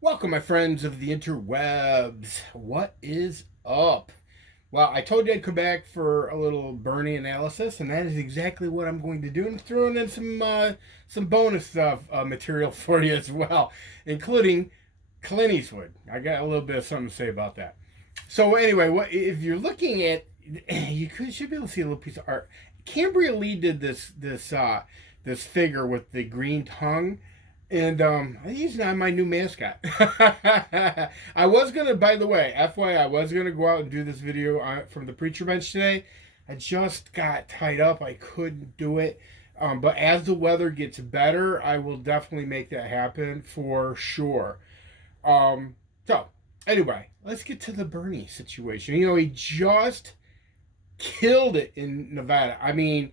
Welcome, my friends of the interwebs. What is up? Well, I told you I'd come back for a little Bernie analysis, and that is exactly what I'm going to do. I'm throwing in some bonus stuff material for you as well, including Clint Eastwood. I got a little bit of something to say about that. So anyway, what if you're looking at? Should be able to see a little piece of art. Cambria Lee did this figure with the green tongue, and he's not my new mascot. I was gonna, by the way, FYI, I was gonna go out and do this video from the preacher bench today. I just got tied up. I couldn't do it. But as the weather gets better, I will definitely make that happen for sure. So anyway, let's get to the Bernie situation. He just killed it in Nevada. I mean,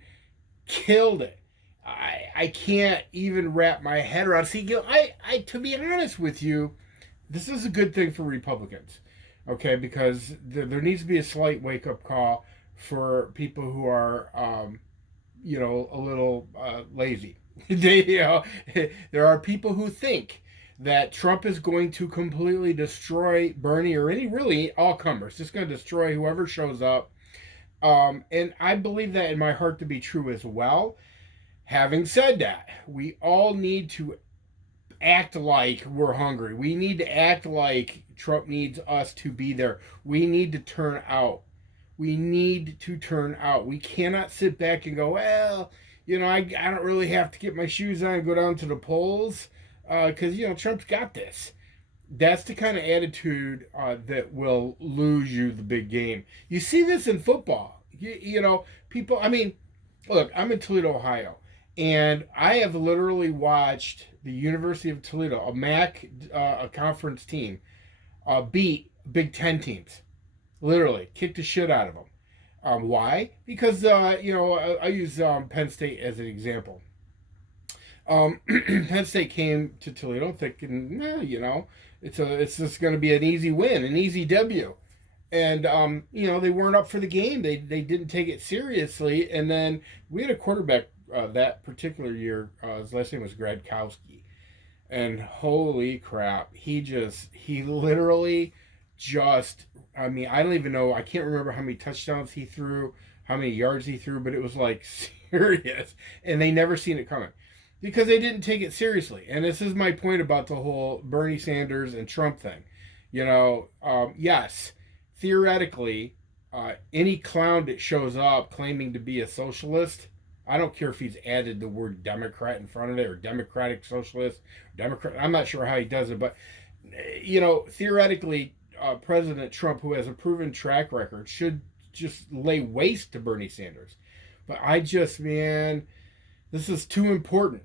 killed it. I can't even wrap my head around. See, I to be honest with you, this is a good thing for Republicans, okay? Because there needs to be a slight wake up call for people who are, a little lazy. There are people who think that Trump is going to completely destroy Bernie or any really all comers, just going to destroy whoever shows up. And I believe that in my heart to be true as well. Having said that, we all need to act like we're hungry. We need to act like Trump needs us to be there. We need to turn out. We need to turn out. We cannot sit back and go, well, I don't really have to get my shoes on and go down to the polls because, Trump's got this. That's the kind of attitude that will lose you the big game. You see this in football. People, I mean, look, I'm in Toledo, Ohio, and I have literally watched the University of Toledo, a conference team, beat Big Ten teams. Literally, kick the shit out of them. Why? Because I use Penn State as an example. Penn State came to Toledo thinking, it's just going to be an easy win, an easy W, and they weren't up for the game. They didn't take it seriously, and then we had a quarterback that particular year. His last name was Gradkowski, and holy crap, he literally just. I mean, I don't even know. I can't remember how many touchdowns he threw, how many yards he threw, but it was like serious, and they never seen it coming because they didn't take it seriously. And this is my point about the whole Bernie Sanders and Trump thing. Yes, theoretically, any clown that shows up claiming to be a socialist, I don't care if he's added the word Democrat in front of it or Democratic Socialist, Democrat. I'm not sure how he does it, but theoretically, President Trump, who has a proven track record, should just lay waste to Bernie Sanders. But man, this is too important.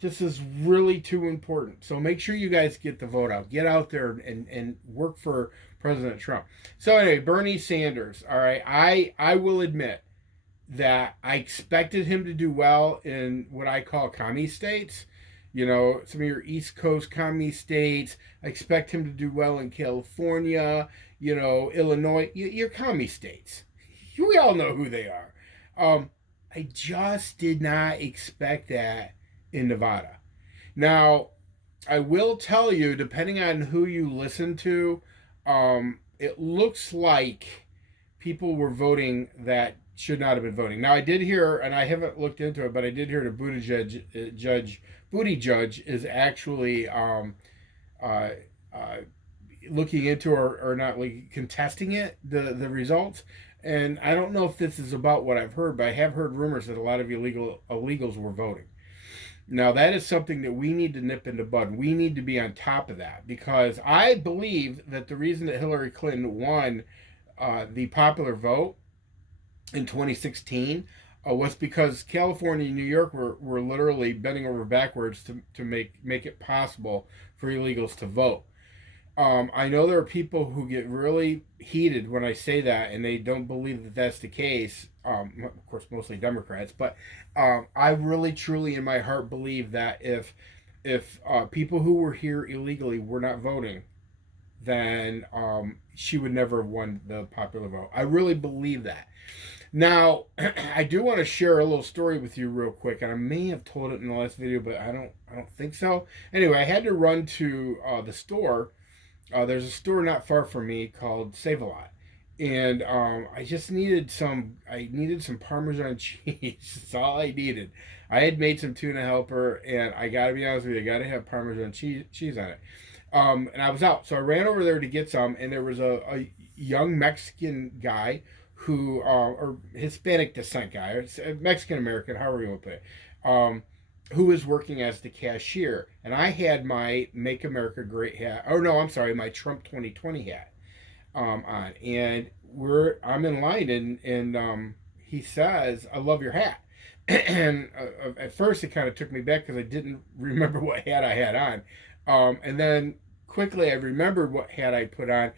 This is really too important. So make sure you guys get the vote out. Get out there and work for President Trump. So anyway, Bernie Sanders. All right, I will admit that I expected him to do well in what I call commie states. Some of your East Coast commie states. I expect him to do well in California. Illinois. Your commie states. We all know who they are. I just did not expect that in Nevada. Now, I will tell you, depending on who you listen to, it looks like people were voting that should not have been voting. Now, I did hear, and I haven't looked into it, but I did hear the Booty Judge is actually uh, uh, looking into or not like contesting the results. And I don't know if this is about what I've heard, but I have heard rumors that a lot of illegals were voting. Now that is something that we need to nip in the bud. We need to be on top of that because I believe that the reason that Hillary Clinton won the popular vote in 2016 was because California and New York were literally bending over backwards to make it possible for illegals to vote. I know there are people who get really heated when I say that, and they don't believe that that's the case. Of course, mostly Democrats, but I really, truly, in my heart, believe that if people who were here illegally were not voting, then she would never have won the popular vote. I really believe that. Now, I do want to share a little story with you real quick, and I may have told it in the last video, but I don't think so. Anyway, I had to run to the store. There's a store not far from me called Save a Lot, and I needed some Parmesan cheese. That's all I needed. I had made some tuna helper, and I got to be honest with you, I got to have Parmesan cheese on it. And I was out, so I ran over there to get some, and there was a young Mexican guy who, or Hispanic descent guy, or Mexican American, however you want to put it, who was working as the cashier, and I had my Make America Great hat. Oh no, I'm sorry, my Trump 2020 hat on, and I'm in line, and he says, "I love your hat." And at first, it kind of took me back because I didn't remember what hat I had on, and then quickly I remembered what hat I put on.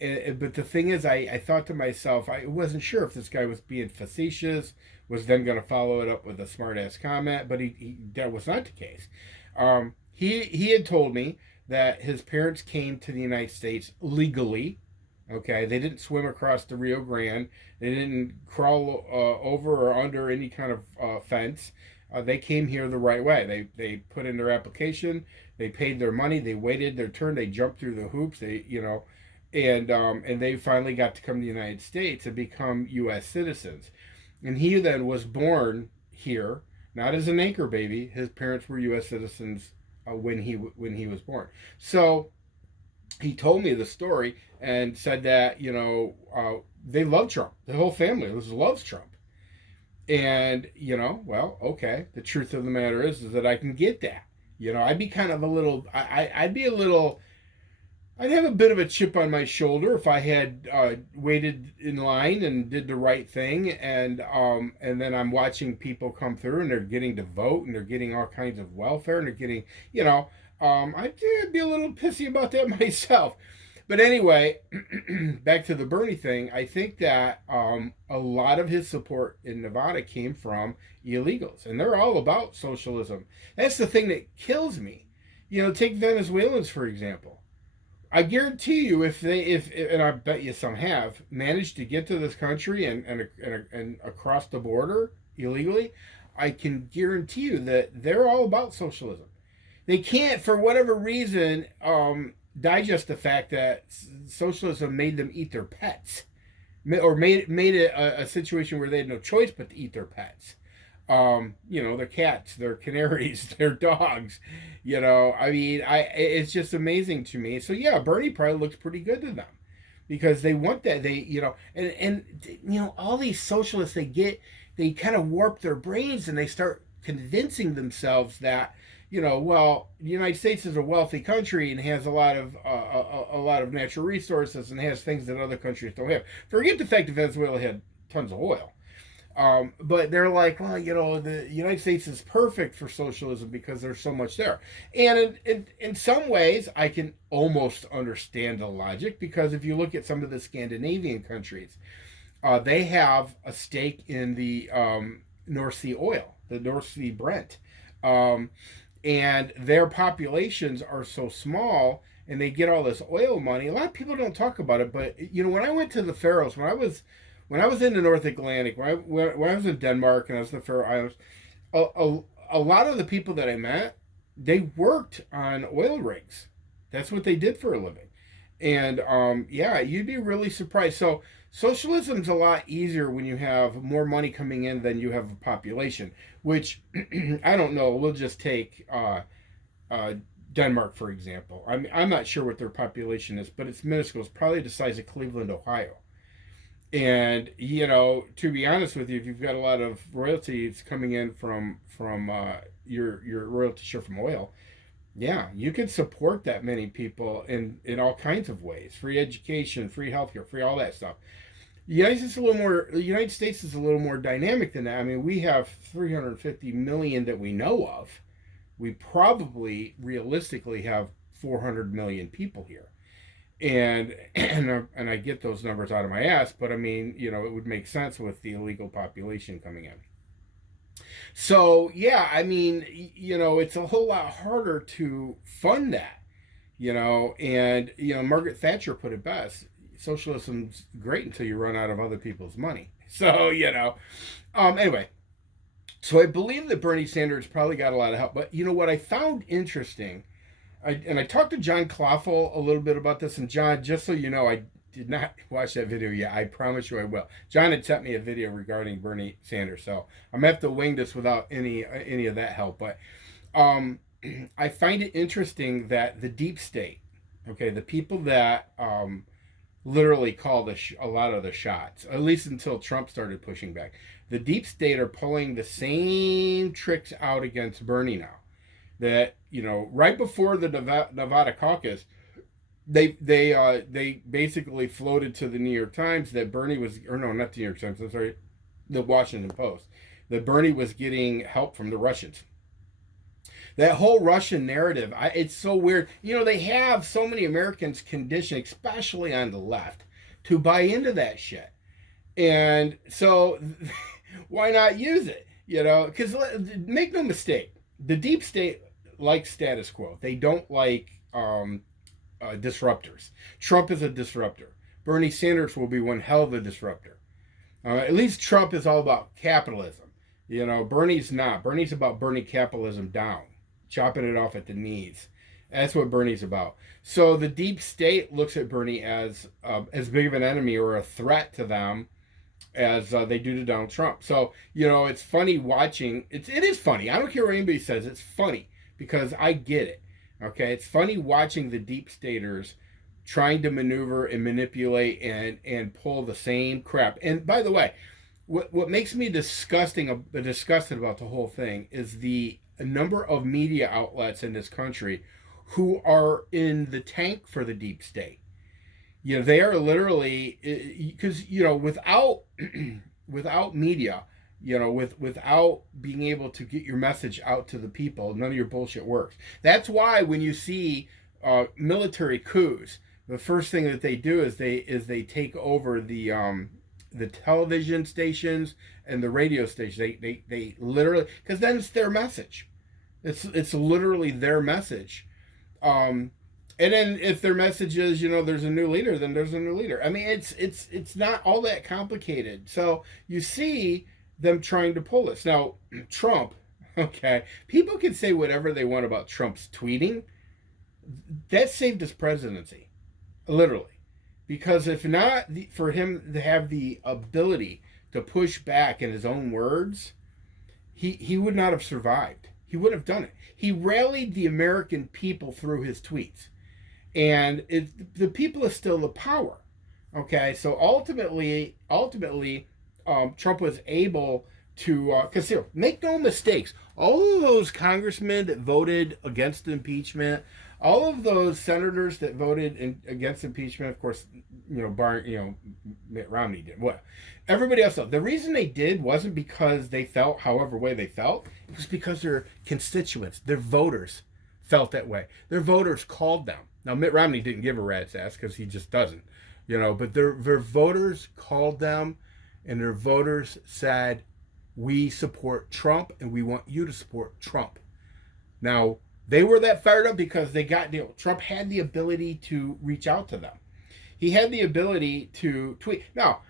But the thing is, I thought to myself, I wasn't sure if this guy was being facetious, was then going to follow it up with a smart ass comment, but that was not the case. He had told me that his parents came to the United States legally. Okay, they didn't swim across the Rio Grande. They didn't crawl over or under any kind of fence. They came here the right way. They put in their application. They paid their money. They waited their turn. They jumped through the hoops. And they finally got to come to the United States and become U.S. citizens. And he then was born here, not as an anchor baby. His parents were U.S. citizens when he was born. So he told me the story and said that they love Trump. The whole family loves Trump. And well, okay. The truth of the matter is that I can get that. I'd be kind of a little. I'd be a little. I'd have a bit of a chip on my shoulder if I had waited in line and did the right thing, and then I'm watching people come through and they're getting to vote and they're getting all kinds of welfare and they're getting, I'd be a little pissy about that myself. But anyway, back to the Bernie thing. I think that a lot of his support in Nevada came from illegals, and they're all about socialism. That's the thing that kills me. Take Venezuelans for example. I guarantee you, if and I bet you some have managed to get to this country and across the border illegally, I can guarantee you that they're all about socialism. They can't, for whatever reason, digest the fact that socialism made them eat their pets, or made it a situation where they had no choice but to eat their pets. Their cats, their canaries, their dogs. It's just amazing to me. So yeah, Bernie probably looks pretty good to them because they want that. And all these socialists they kind of warp their brains and they start convincing themselves that well, the United States is a wealthy country and has a lot of natural resources and has things that other countries don't have. Forget the fact that Venezuela had tons of oil. But they're like, well, the United States is perfect for socialism because there's so much there. And in some ways, I can almost understand the logic because if you look at some of the Scandinavian countries, they have a stake in the North Sea oil, the North Sea Brent. And their populations are so small and they get all this oil money. A lot of people don't talk about it, but when I went to the Faroes, when I was in the North Atlantic, when I was in Denmark and I was in the Faroe Islands, a lot of the people that I met, they worked on oil rigs. That's what they did for a living. And yeah, you'd be really surprised. So socialism's a lot easier when you have more money coming in than you have a population, which I don't know. We'll just take Denmark, for example. I'm not sure what their population is, but it's minuscule. It's probably the size of Cleveland, Ohio. And to be honest with you, if you've got a lot of royalties coming in from your royalty share from oil, yeah, you could support that many people in all kinds of ways: free education, free healthcare, free all that stuff. The United States is a little more dynamic than that. I mean, we have 350 million that we know of. We probably realistically have 400 million people here. And I get those numbers out of my ass, but I mean, it would make sense with the illegal population coming in. So yeah, I mean, it's a whole lot harder to fund that, and Margaret Thatcher put it best: socialism's great until you run out of other people's money. So, anyway, so I believe that Bernie Sanders probably got a lot of help. But you know what I found interesting, I talked to John Claffel a little bit about this. And John, just so you know, I did not watch that video yet. I promise you I will. John had sent me a video regarding Bernie Sanders, so I'm gonna have to wing this without any of that help. But um, I find it interesting that the deep state, okay, the people that literally call a lot of the shots, at least until Trump started pushing back. The deep state are pulling the same tricks out against Bernie now. That, right before the Nevada caucus, they basically floated to the New York Times that Bernie was, or no, not the New York Times, I'm sorry, the Washington Post, that Bernie was getting help from the Russians. That whole Russian narrative, it's so weird. They have so many Americans conditioned, especially on the left, to buy into that shit. And so, why not use it? Because make no mistake, the deep state likes status quo. They don't like disruptors. Trump is a disruptor. Bernie Sanders will be one hell of a disruptor. At least Trump is all about capitalism. Bernie's not. Bernie's about burning capitalism down, chopping it off at the knees. That's what Bernie's about. So the deep state looks at Bernie as big of an enemy or a threat to them as they do to Donald Trump. So, it's funny watching. It is funny. I don't care what anybody says. It's funny because I get it. Okay? It's funny watching the deep staters trying to maneuver and manipulate and pull the same crap. And by the way, what makes me disgusted about the whole thing is the number of media outlets in this country who are in the tank for the deep state. They are literally, because without media, without being able to get your message out to the people, none of your bullshit works. That's why when you see military coups, the first thing that they do is they take over the television stations and the radio stations. They literally, because then it's their message. It's literally their message. And then if their message is, there's a new leader, then there's a new leader. I mean, it's not all that complicated. So you see them trying to pull this. Now, Trump, okay, people can say whatever they want about Trump's tweeting. That saved his presidency, literally. Because if not for him to have the ability to push back in his own words, he would not have survived. He wouldn't have done it. He rallied the American people through his tweets. And the people is still the power. Okay, so ultimately, Trump was able to, because make no mistakes, all of those congressmen that voted against impeachment, all of those senators that voted against impeachment, of course, Mitt Romney did. What? Everybody else, the reason they did wasn't because they felt however way they felt. It was because their constituents, their voters, felt that way. Their voters called them. Now, Mitt Romney didn't give a rat's ass because he just doesn't, but their voters called them, and their voters said, we support Trump, and we want you to support Trump. Now, they were that fired up because they got, Trump had the ability to reach out to them. He had the ability to tweet. Now,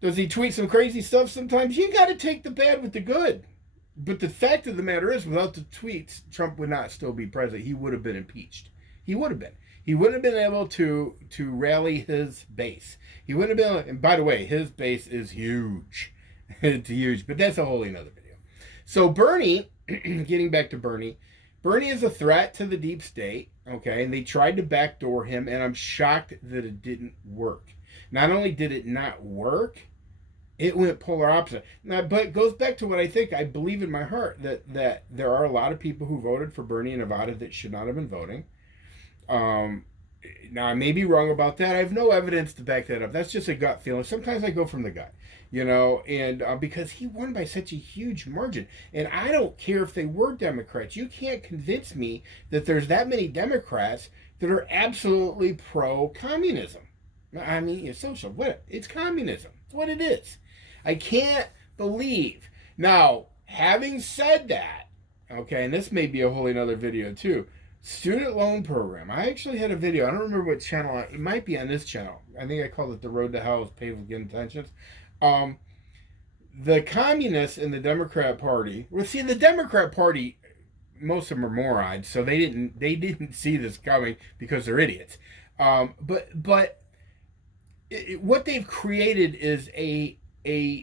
does he tweet some crazy stuff sometimes? You got to take the bad with the good. But the fact of the matter is, without the tweets, Trump would not still be president. He would have been impeached. He would have been. He wouldn't have been able to rally his base. He wouldn't have been. And by the way, his base is huge. It's huge. But that's a whole other video. So Bernie, getting back to Bernie is a threat to the deep state. Okay, and they tried to backdoor him, and I'm shocked that it didn't work. Not only did it not work, it went polar opposite. Now, but it goes back to what I believe in my heart, that there are a lot of people who voted for Bernie in Nevada that should not have been voting. Now, I may be wrong about that. I have no evidence to back that up. That's just a gut feeling. Sometimes I go from the gut, and because he won by such a huge margin. And I don't care if they were Democrats. You can't convince me that there's that many Democrats that are absolutely pro-communism. I mean, social, what? It's communism. It's what it is. I can't believe. Now, having said that, okay, and this may be a whole another video too, student loan program. I actually had a video. I don't remember what channel. It might be on this channel. I think I called it "The Road to Hell is Paved with Good Intentions." The communists in the Democrat Party. Well, see, the Democrat Party, most of them are morons, so they didn't see this coming because they're idiots. But what they've created is a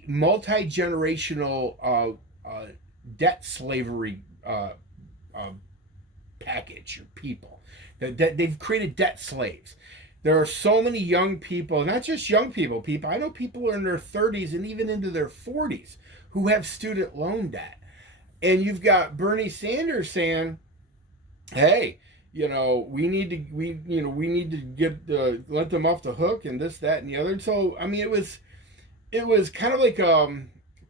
multi generational debt slavery uh, package or people that they've created debt slaves. There are so many young people, not just young people. I know people in their 30s and even into their 40s who have student loan debt. And you've got Bernie Sanders saying, "Hey, we need to get let them off the hook and this, that, and the other." So I mean, it was kind of like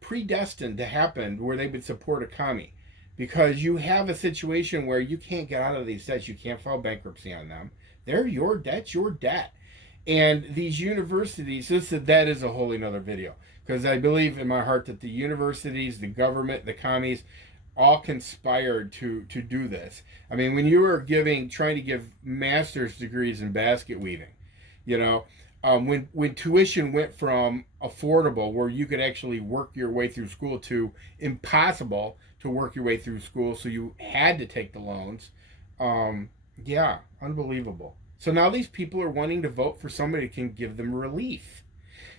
predestined to happen where they would support a commie, because you have a situation where you can't get out of these debts, you can't file bankruptcy on them. They're your debt's your debt. And these universities, that is a whole another video, because I believe in my heart that the universities, the government, the commies, all conspired to do this. I mean, when you were trying to give master's degrees in basket weaving, you know, when tuition went from affordable, where you could actually work your way through school, to impossible to work your way through school, so you had to take the loans. Yeah, unbelievable. So now these people are wanting to vote for somebody who can give them relief.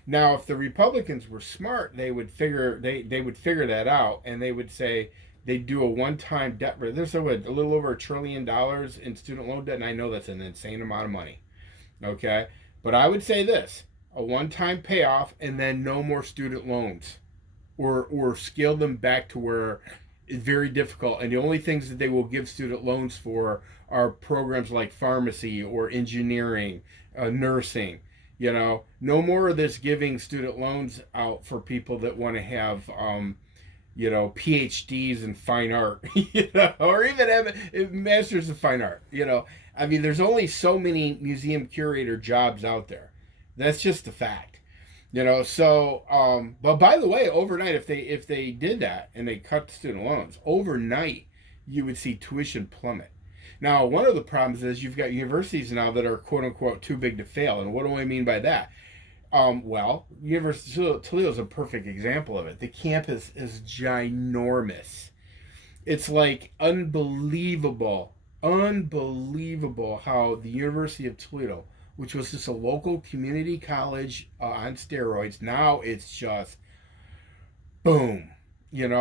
Now, if the Republicans were smart, they would figure that out, and they would say they'd do a one-time debt. There's a little over $1 trillion in student loan debt, and I know that's an insane amount of money. Okay, but I would say this: a one-time payoff, and then no more student loans, or scale them back to where it's very difficult. And the only things that they will give student loans for are programs like pharmacy or engineering, nursing. No more of this giving student loans out for people that want to have PhDs in fine art, or even have masters of fine art. I mean, there's only so many museum curator jobs out there. That's just a fact. So but by the way, overnight, if they did that and they cut student loans overnight, you would see tuition plummet. Now, one of the problems is you've got universities now that are quote unquote too big to fail. And what do I mean by that? Well, University of Toledo is a perfect example of it. The campus is ginormous. It's like unbelievable how the University of Toledo, which was just a local community college on steroids, now it's just boom.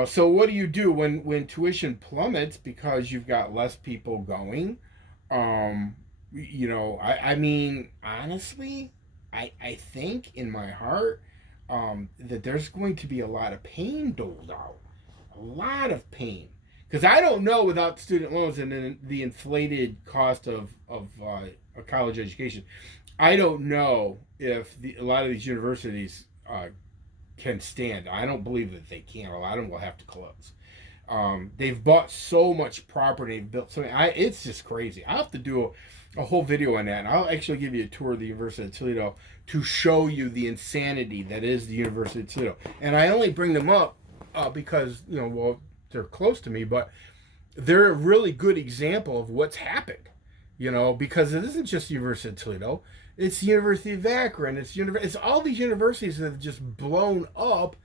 So what do you do when tuition plummets because you've got less people going? I mean, honestly, I think in my heart that there's going to be a lot of pain doled out. A lot of pain. Because I don't know, without student loans and then the inflated cost of a college education, I don't know if a lot of these universities can stand. I don't believe that they can. A lot of them will have to close. They've bought so much property, they've built so many. It's just crazy. I'll have to do a whole video on that, and I'll actually give you a tour of the University of Toledo to show you the insanity that is the University of Toledo. And I only bring them up because they're close to me, but they're a really good example of what's happened. Because it isn't just the University of Toledo; it's the University of Akron. It's all these universities that have just blown up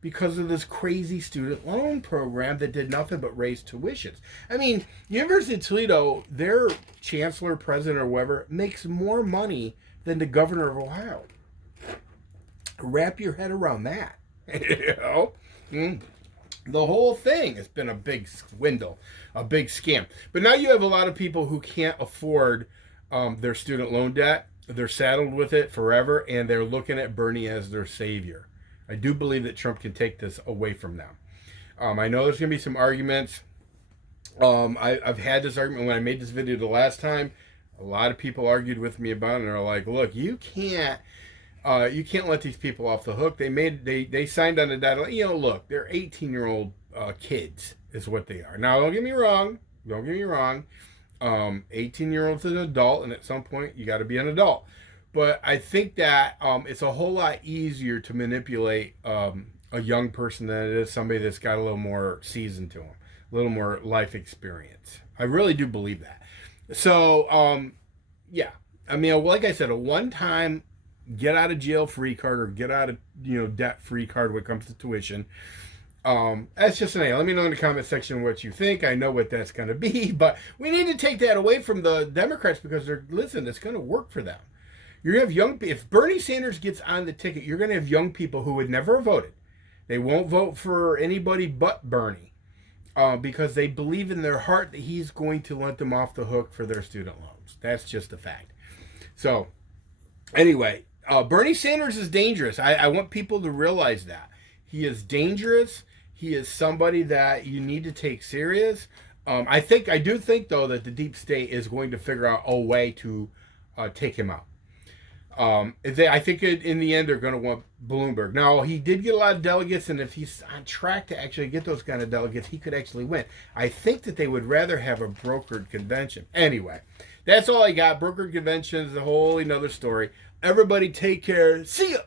because of this crazy student loan program that did nothing but raise tuitions. I mean, University of Toledo, their chancellor, president, or whoever, makes more money than the governor of Ohio. Wrap your head around that. The whole thing has been a big swindle, a big scam. But now you have a lot of people who can't afford their student loan debt. They're saddled with it forever, and they're looking at Bernie as their savior. I do believe that Trump can take this away from them. I know there's going to be some arguments. I've had this argument when I made this video the last time. A lot of people argued with me about it, and they're like, "Look, you can't let these people off the hook. They signed on the data. Look, they're 18-year-old kids is what they are. Now, don't get me wrong. 18-year-old's an adult, and at some point, you got to be an adult." But I think that it's a whole lot easier to manipulate a young person than it is somebody that's got a little more seasoned to them, a little more life experience. I really do believe that. So, yeah. I mean, like I said, a one-time get out of jail free card or get out of debt free card when it comes to tuition. That's just an idea. Let me know in the comment section what you think. I know what that's going to be, but we need to take that away from the Democrats because it's going to work for them. You're going to have if Bernie Sanders gets on the ticket, you're going to have young people who would never have voted. They won't vote for anybody but Bernie because they believe in their heart that he's going to let them off the hook for their student loans. That's just a fact. So, anyway, Bernie Sanders is dangerous. I want people to realize that. He is dangerous. He is somebody that you need to take serious. I do think, though, that the deep state is going to figure out a way to take him out. I think in the end they're going to want Bloomberg. Now, he did get a lot of delegates, and if he's on track to actually get those kind of delegates, he could actually win. I think that they would rather have a brokered convention. Anyway, that's all I got. Brokered conventions, a whole another story. Everybody take care. See ya.